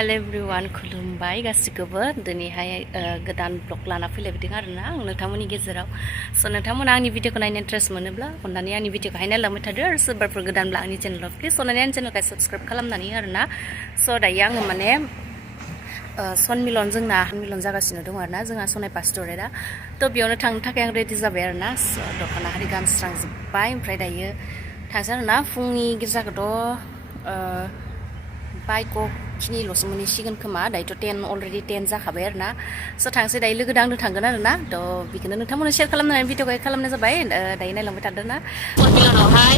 hello everyone खुलुमबाय गासिखौबो दिनैहाय गोदान ब्लग लाना फैलायदों आरोना आं नोंथांमोननि गेजेराव नोंथांमोना आंनि भिडिअखौ नायनो इन्ट्रेस्ट मोनोब्ला अननानै आंनि भिडिअखौहाय नायलांबाय थादो आरो सोरबाफोर गोदानब्ला आंनि चेनेलाव प्लिज अननानै आंनि चेनेलखौ साबस्क्राइब खालामनानै आरोना दायो आङो माने सनमिलन जोंना मिलन जागासिनो दं आरोना जोंहा सनाय पास्टरेटआ बेयावनो थांनो थाखाय आं रेडि जाबाय आरोना दख'ना हारि गानस्रांजोब्बाय ओमफ्राय दायो थांसै आरोना फुंनि गिर्जाखौथ' बाइकखिनिल'सो मोनहैसिगोन खोमा दायोथ' 10 अलरेडि 10 जाखाबाय आरोना थांसै दायो लोगो दांनो थांगोन आरोना बेखौनो नोंथांमोननो शेयार खालामनानै भिडिअखौहाय खालामनाय जाबाय दायो नायलांबाय थादों ना सनमिलनावहाय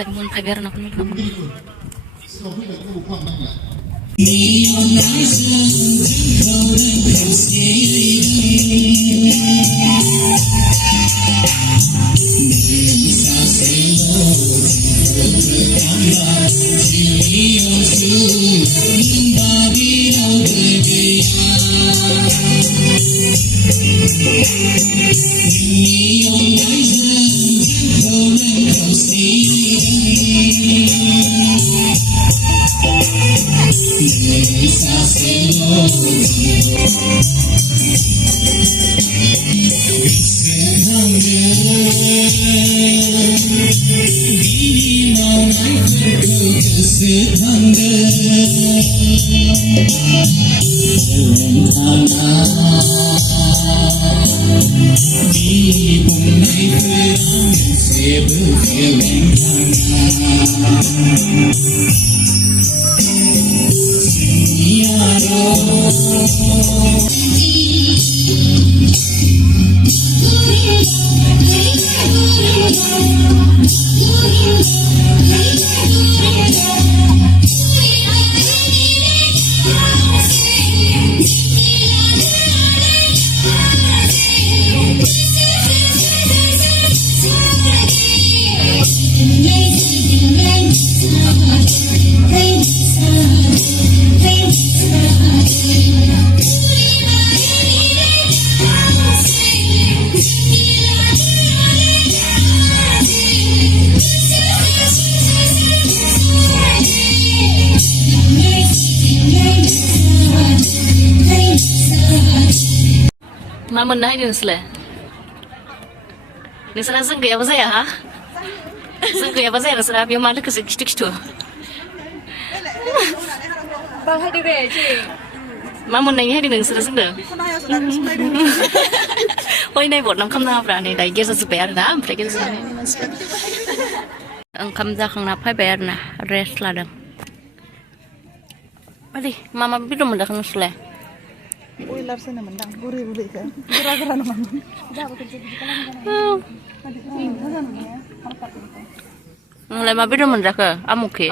dari mulai biar anak मा मोननो हायो नोंसोरना जों गैयाबा जाया हा जों गैयाबा जाया नोंसोरना बेयाव मा लोगोसे खिथु खिथु बाहायदो दे मा मोननायनि हायदों नोंसोरो जोंनो हय नाय बदनाम खालामनाङाब्रा नै दायो गेजेर जोब्बाय आरो ना ओमफ्राय गेजेर जोबनायनि मानसिफोर ओंखाम जाखांना फैबाय आरो ना रेस्ट लादों ओरै मा मा बेदर मोनजाखो नोंसोरलाय बयलारसो मोनदां गुरै गुरैखौ गोरा गोरा नङामोन नोंलाय मा बेदर मोनजाखो आमुखि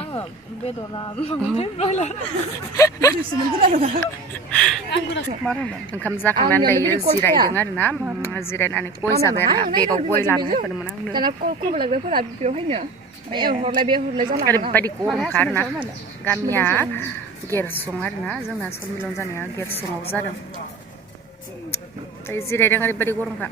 बेदरा ओंखाम जाखांनानै दायो जिरायदों आरो ना जिरायनानै गय जाबाय आरो ना बेगाव गय लानो होदोंमोन आंनो ओरैबायदि गरमखा आरो ना गामिया गेरसं आरो ना जोंना सनमिलन जानाया गेरसङाव जादों दायो जिरायदों ओरैबायदि गरमखा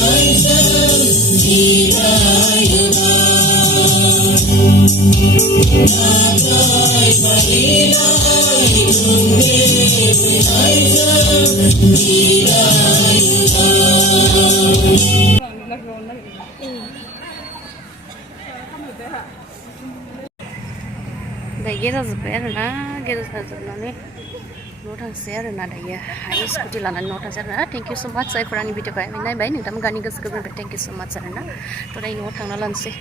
Hãy subscribe दायो जाजोब्बाय आरोना गेजेर जाजोबनानै न'आव थांसै आरोना दायो हाय स्कुटि लानानै न'आव थांसै आरोना थेंक इउ स' माच जायफोर आंनि भिडिअखौ नायबाय नोंथांमोन गानि गोसो गोरबोनिफ्राय थेंक इउ स' माच आरोना थ' दायो न'आव थांना लानोसै